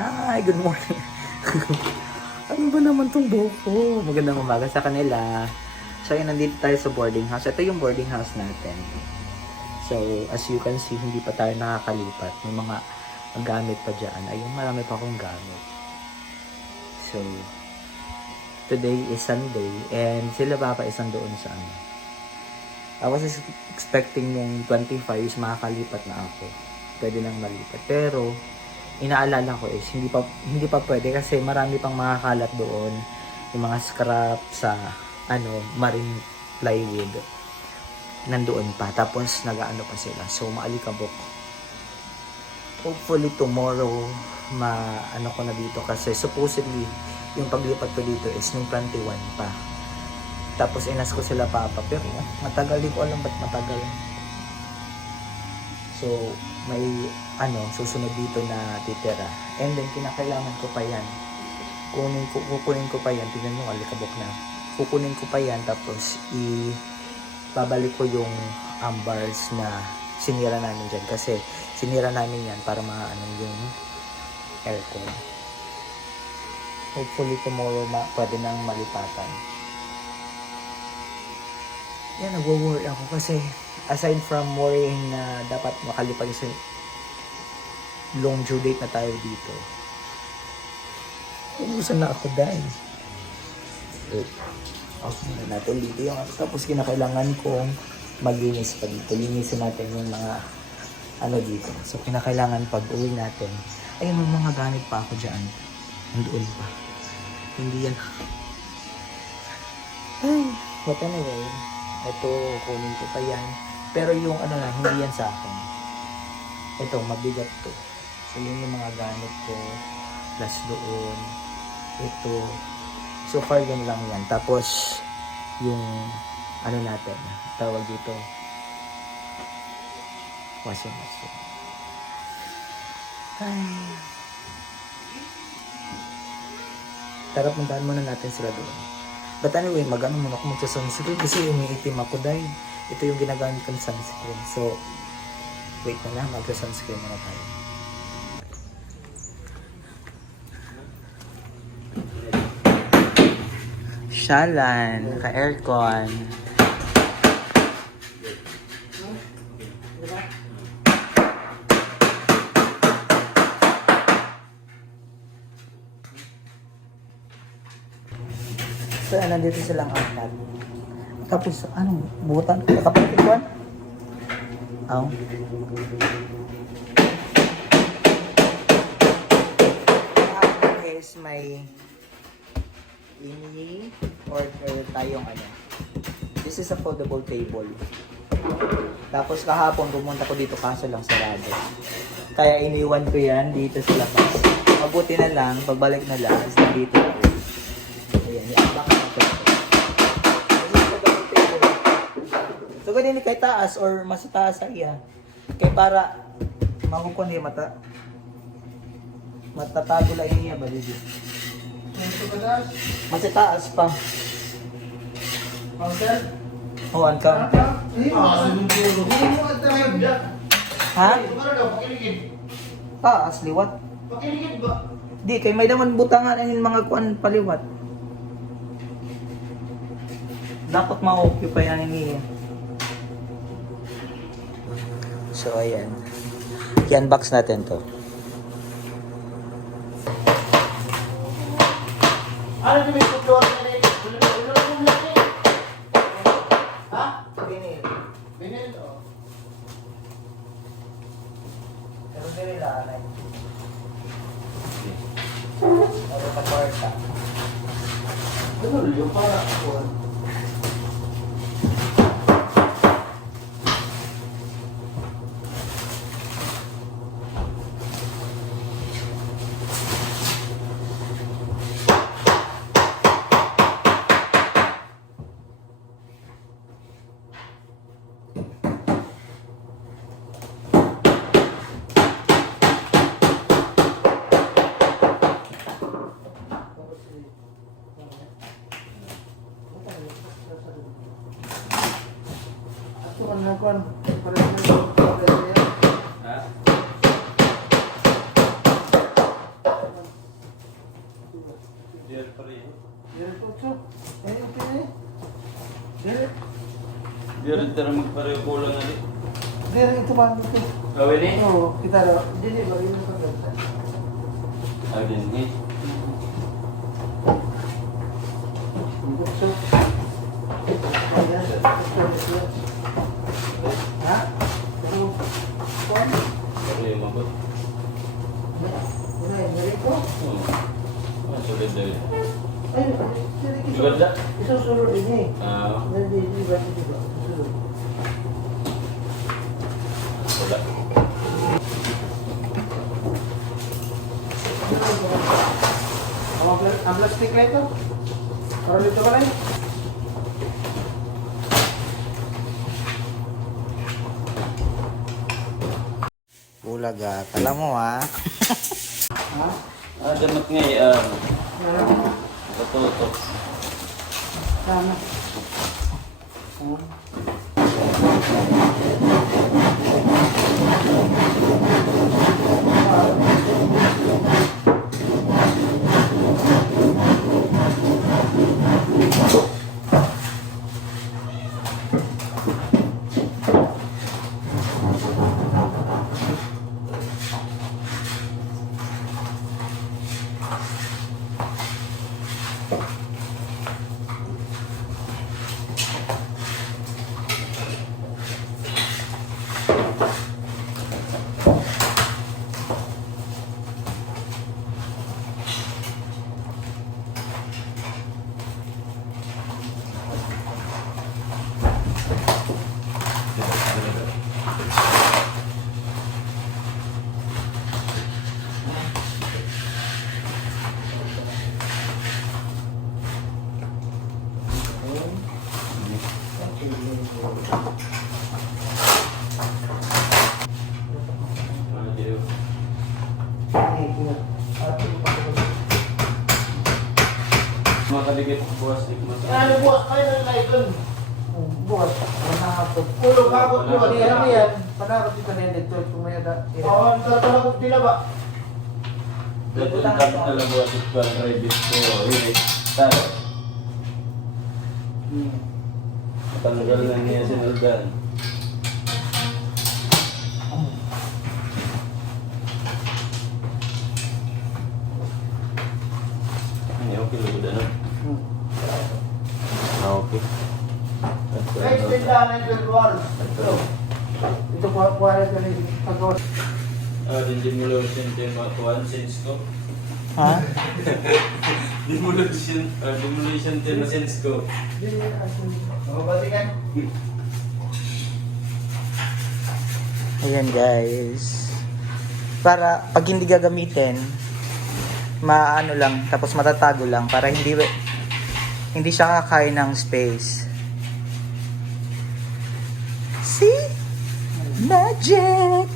Hi, good morning. Ano ba naman tong buhok ko? Magandang umaga sa kanila. So, ayun, nandito tayo sa boarding house. Ito yung boarding house natin. So, as you can see, hindi pa tayo nakakalipat. May mga gamit pa dyan. Ayun, marami pa akong gamit. So, today is Sunday and sila papa isang doon sa ano. I was expecting yung 25 is makakalipat na ako. Pwede nang malipat. Pero, inaalala ko is hindi pa pwede kasi marami pang makakalat doon. Yung mga scrap sa marine plywood nandoon pa. Tapos nagaano pa sila. So maalikabok. Hopefully tomorrow ko na dito kasi supposedly yung paglipat ko dito is nung 21 pa. Tapos inas ko sila papa pero matagal, di ko alam ba't matagal. So may susunod dito na titira. And then kinakailangan ko pa yan. Kukunin ko pa yan. Tingnan nyo, alikabok na. Kukunin ko pa yan tapos babalik ko yung bars na sinira namin dyan. Kasi sinira namin yan para yung aircon. Hopefully tomorrow pwede nang malipatan. Yan, nagwo-worry ako kasi aside from worrying na dapat makalipag sa long due date na tayo dito. Ubusan na ako dahil. Muna natin dito yung tapos kinakailangan kong maglinis pa dito. Linisin natin yung mga dito. So kinakailangan pag uwi natin. Ayun, may mga gamit pa ako dyan. Nandoon pa. Hindi yan. Ay, but anyway, ito kunin ko pa yan. Pero yung hindi yan sa akin. Ito, mabigat to. So yun yung mga gamit ko. Plus doon. Ito. So far yun lang yan. Tapos yung natin. Tawag dito. Washing machine. Ay. Tara, puntahan muna natin sila doon. But anyway, muna ako magsa-sunscreen kasi umiitim ako dahil ito yung ginagamit kong sunscreen. So, wait na lang, magsa-sunscreen muna tayo. Shalan, ka-aircon. So, nandito silang apat. Tapos, butan? Nakapalit ko? Is may order tayong This is a foldable table. Tapos kahapon pumunta ko dito kaso lang sarado. Kaya iniwan ko yan dito sa labas. Mabuti na lang, pagbalik na lang, is nandito na rin. Ayan, i-unlock na ito. So ganyan kay taas or mas taas sa iya. Kaya para makukun niya matatago lang niya ba dito. Mas taas pa. Counter? Oo, ang counter. Ha? Taas, liwat. Pakiligid ba? Di, kay may naman butangan yung mga kuan paliwat. Dapat ma-occupy yan niya. So, ayan. I-unbox natin to. Ano yung may tutor na rin? Ulo yung laki. Ha? Binil. Binil, o. Pero nila, Pero pag-warta. Ano yung para ako? Diretso. Ayun, pinay. Diretso. Di rin tara magpareho kulang ali. Diretso ito ba dito? Gawin eh? Oo, kita daw. Hindi, ba? Yun ang kaganda. Agin eh. Bukso. Ayan. Bukso. Ha? Ano? Kuwan? Pero yung mabot. Wala, narito. Oo. Ah, sulit daw yun. Ay, Sigod na? isusunod din eh. Ah, Hindi ba? Susunod. wala. Ang plastic na ito. Para dito ka lang. Bulaga. Kala mo ha. Ha? Ah, damat ngayon. Ano? Katutok. Sana. Ah, diyo. Mga kaligit buwas di ko Ano bukas kayo ng laikon? Bukas. Panakot. Ulo kakot mo. Ano yan? Yan. Panakot dito na dito. Tumaya da. Oo, ang tatalakot nila ba? Dapat ang kapit na lang buwas di ko private ko. Yun eh. Tara. Tanggal na niya sinuldan. Ay, okay lang yun, ano? Ah, okay. Next tindahan ng 12 wall. Ito kuha rin rin. Pagkawas. Ah, din demolition din mga tuwan sense ko. Ha? Demolition din na sense ko. Mabatikan. Ayan guys. Para pag hindi gagamitin, maano lang, tapos matatago lang para hindi siya kakain ng space. See? Magic!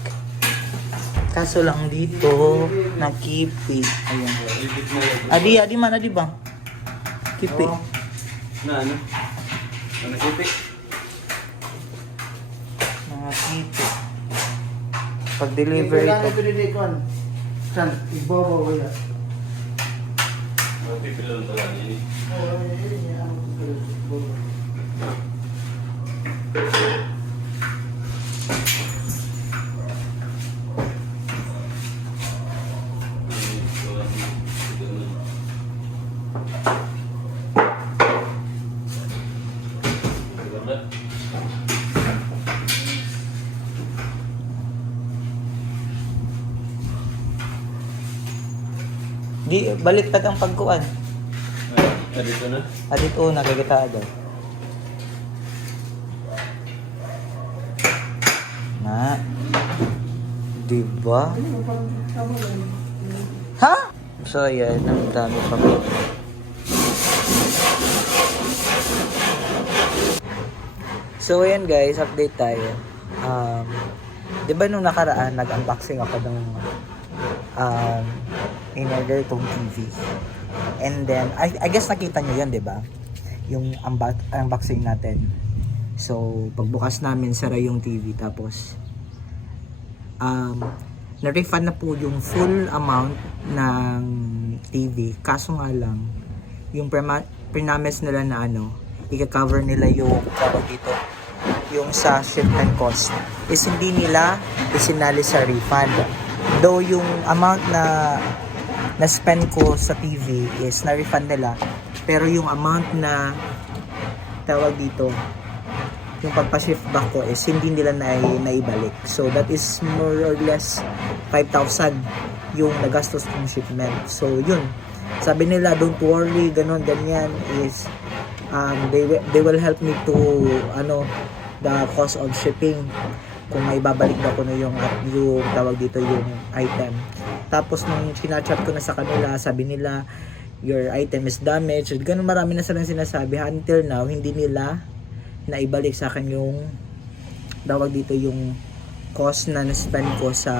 Kaso lang dito, nakipit. Ayan. Adi man, adi ba? Kipit. Na ano? Ano sipik? Mga kipit. Pag deliver Kailangan ito. ito din ikon. San? Ibobo ko yan. Mga pipilon talaga yun. Oo, yun yan. Ibobo. Di, baliktad ang pagkuan. Dito na? Adit una, kagita agad. Na. Diba? Ha? So, ayan. Ang dami kami. So, ayan guys. Update tayo. Di ba nung nakaraan, nag-unboxing ako ng in-order tong TV. And then, I guess nakita nyo yan, di ba? Yung unboxing natin. So, pagbukas namin, sara yung TV. Tapos, na-refund na po yung full amount ng TV. Kaso nga lang, yung pinamis nila na ano, i-cover nila yung tawag dito, yung sa shipment cost is hindi nila isinali sa refund. Though yung amount na spend ko sa TV is na-refund nila, pero yung amount na tawag dito, yung pagpa-shift back ko is hindi nila naibalik. So that is more or less 5,000 yung nagastos kong shipment. So yun, sabi nila don't worry, ganon ganyan is they will help me to the cost of shipping kung may babalik na ko na yung tawag dito yung item. Tapos nung sinachat ko na sa kanila, sabi nila your item is damaged. Ganun, marami na silang sinasabi. Until now, hindi nila naibalik sa akin yung tawag dito yung cost na na-spend ko sa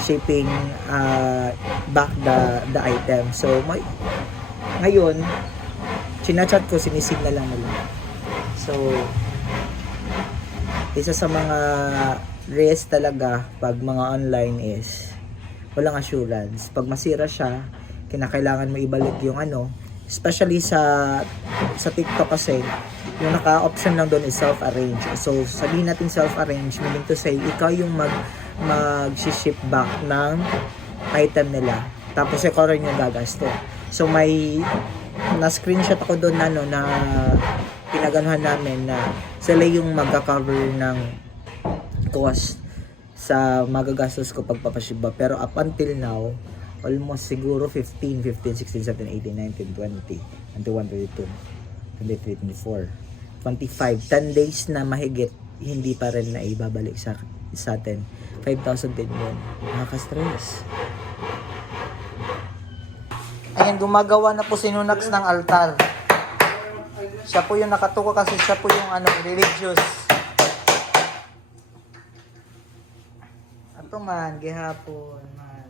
shipping back the item. So ngayon chinachat ko, sinisignal lang nila. So isa sa mga risk talaga pag mga online is walang assurance. Pag masira siya, kinakailangan mo ibalik yung especially sa TikTok kasi yung naka-option lang doon is self-arrange. So sabihin natin self-arrange, meaning to say ikaw yung mag-ship back ng item nila, tapos ikaw rin yung gagasto. So may na-screenshot ako doon na pinaganuhan namin na sila yung magka-cover ng cost sa magagastos ko pagpapaship ba. Pero up until now, almost siguro 15, 16, 17, 18, 19, 20, 21, 22, 23, 24, 25, 10 days na mahigit, hindi pa rin na ibabalik sa atin. 5,000 din yun. Nakaka-stress. Ayan, gumagawa na po si Nunax ng altar. Siya po yung nakatuko kasi siya po yung religious. Ato man, gihapon man.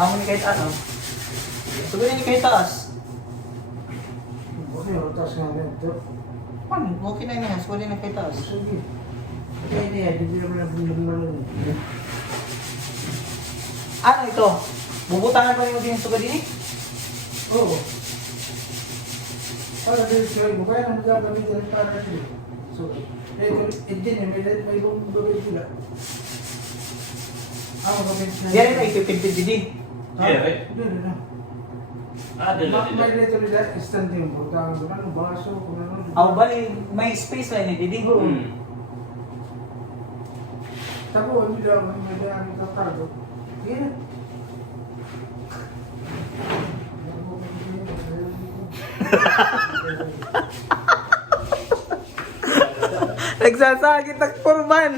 Amo ni kahit ano? Sabihin ni kahit taas. Okay, rotas nga ganito. Man, okay na niya. Wala na kahit taas. Sige. Kaya niya, hindi naman na bunyag. Ano ito? Bubutangan pa rin mo din yung sugad din? Oo. Para din siya, kaya nang magagamit din para siya. So, engine may lumulubid sila. Ako gamit na. Yan na ipipintin din. Yeah, right. Doon na. May dito nila, stand yung butang doon. Ano, baso, kung ano. Aw, bali, may space lang ni Didi. Tapo, hindi daw, may daan ito cargo. Yan. Nagsasakit ng kurban.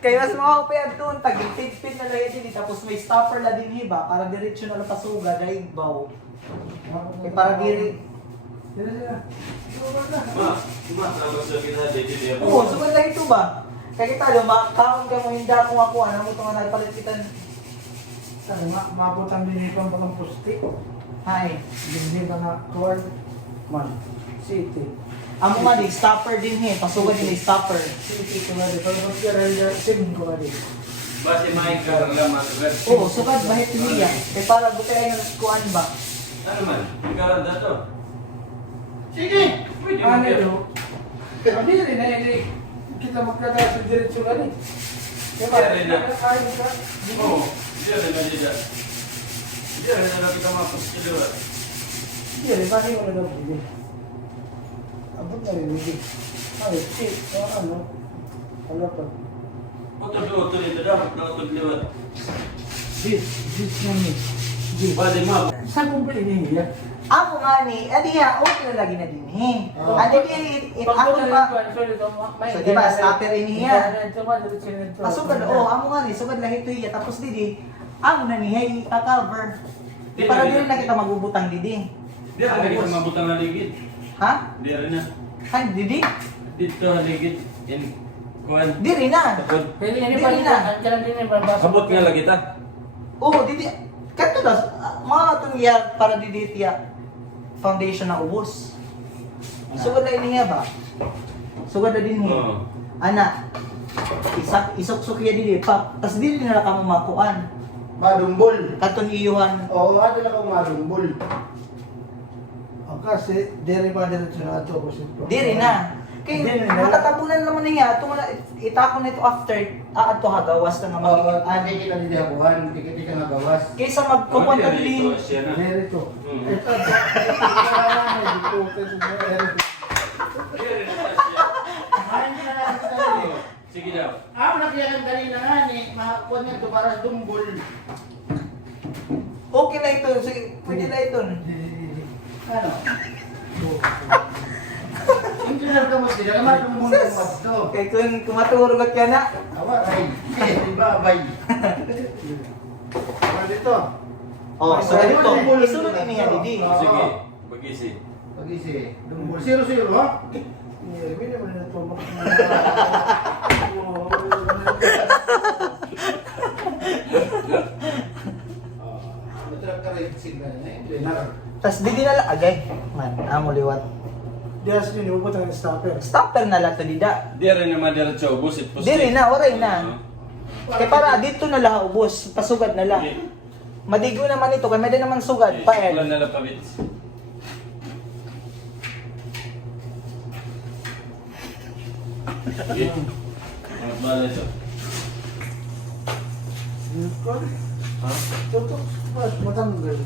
Kaya mas makakapayag doon, tag-pit-pit na lang din, tapos may stopper na din hiba, para diretsyo na lang pasuga, dahil baw. Eh, para diri. Sila sila. Oo, sugad lang ito ba? Kaya kita, lumakaon ka mo, hindi ako makuha, ano mo ito nga nagpalititan. Sana nga, mabutan din ito ang palang pusti. Hay. Hindi ka na cord. Man. City. Amo nga di, stopper din pasuga din stopper. City ko nga di. Pag mag-kira, sim ko nga di. Basi may karalaman. Oo, sugad bahit niya. Eh para bukay ng kuan ba? Ano man? Ikaw na to. Sige! Pwede mo Ano yan. ito? Hindi rin na hindi. Kita magkakaya sa diretsyo nga di. Diba? Hindi rin na. Ayos ka. Oo. Diyan rin na dyan. Diyan rin na kita mapuskilo. Hindi rin. Bakit mo na daw hindi? Abot na rin hindi. Ay, shit. Ano? Wala pa. Utod-utod ito dapat na utod-liwat. This namin. Bali mo. Saan kong pwede niya? Ako nga ni, adiya, okay na lagi na din Oo. Adi di, ako pa. So di ba, stopper niya. Asugad, amo nga ni, sugad lang ito iya. Tapos didi, amo na niya, i-cover. Di para din na kita magubutang didi. Di rin kita mabutang na ligid. Ha? Di rin na. Ay, didi? Dito na ligid. In kuhan. Diri na. Kapag Pwede Hindi na. Ang kalang din yung babasa. kabot nga lagi ta. Oo, didi. Kato na, mga itong year para diditiya foundation na ubos. Sugad na iniya ba? Sugad na din niya. Oo. Ana, isok-sok ya dili pa. Tas dili na ka makuan. Madumbol. Katon iyuhan. Oo, ato lang ako madumbol. Ang kasi, diri ba dito sa ato ko siyempre. Diri na. Kay Diri na. matatapunan naman niya. Ito man itako na ito after ato hagawas na nga Oo, magiging ate kita hindi hakuhan, hindi ka nagawas. kaysa magkukuan ka Dito, din. siya na. Diri to. Hmm. Ito. Sige daw. Ako nakiyakan kanina nga ni, makakuha niya ito para dumbol. Okay na ito. Sige, pwede na ito. Ano? Hindi na ka mo sila, naman dumbol ng magdo. Kaya kung maturog ka na. Awa, ay, diba, abay. Ano dito? Oh, so Ay, ganito. dumbol. Isunod niya didi. Sige. Mag-isi. Pag-isi, dumbol. 0-0, ha? Hindi naman na ito. Tas didi na lang agay. Man, amo liwat. Dias yun, yung putang stopper. Stopper na lang to dida. Di rin naman diretso ubos. Diri na, oray na. Kaya para dito na lang ubos, pasugad na lang. Madigo naman ito, kaya may din naman sugad, Wala pael. na lang pabits. Sige. Ang bala ito. Ha? Tutok, matanggal.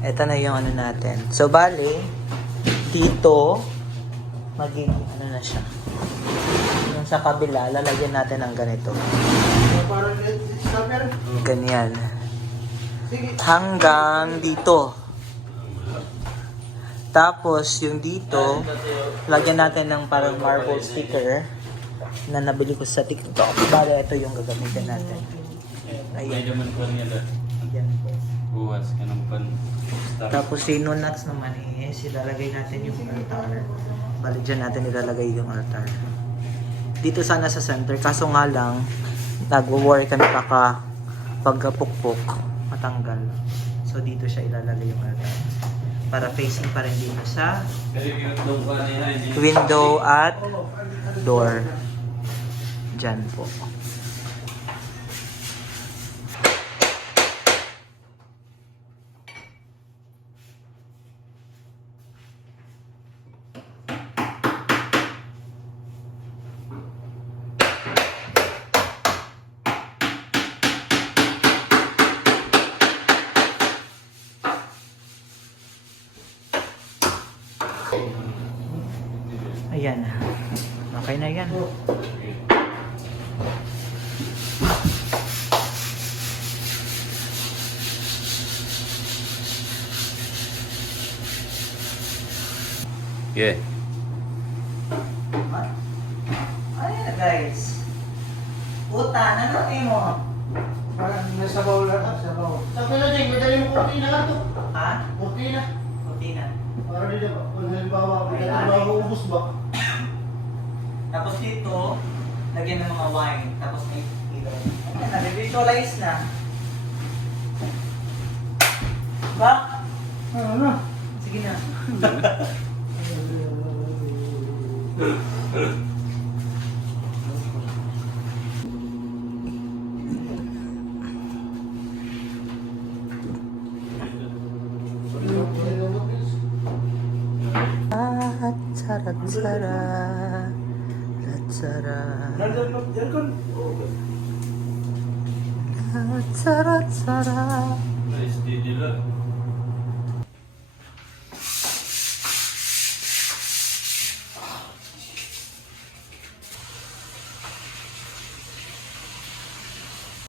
Ito na yung ano natin. So, bali, dito, maging ano na siya. Yung sa kabila, lalagyan natin ng ganito. Parang stopper. Ganyan. Sige. Hanggang dito. Tapos, yung dito, lagyan natin ng parang marble sticker na nabili ko sa TikTok. Bale, ito yung gagamitin natin. May Ayan. naman pa nila. Ayan po. Buwas ka ng pan. Stop. Tapos, yung nuts naman is, ilalagay natin yung altar. Bale, dyan natin ilalagay yung altar. Dito sana sa center. Kaso nga lang, nagwo-worry kami baka pagkapukpok, matanggal. So, dito siya ilalagay yung altar. Para facing pa rin dito sa Very cute daw pa niya. window at door. Diyan po. Ayan. Okay na yan. Yeah. Ayan na guys. Puta, ano mo? Parang nasa bawl lang, sa bawl. Sa pilading, may dali mo kurtina lang to. Ha? Kurtina. Putina. Para dito ba? Kung halimbawa, may Ayan. halimbawa ubus ba? Tapos dito, lagyan ng mga wine. Tapos may ilaw. Ayan, nag-visualize na. Ba? Ano na? Sige na. Tsara-tsara. Tsara. Aircon. Tsara-tsara. Nice deal nila.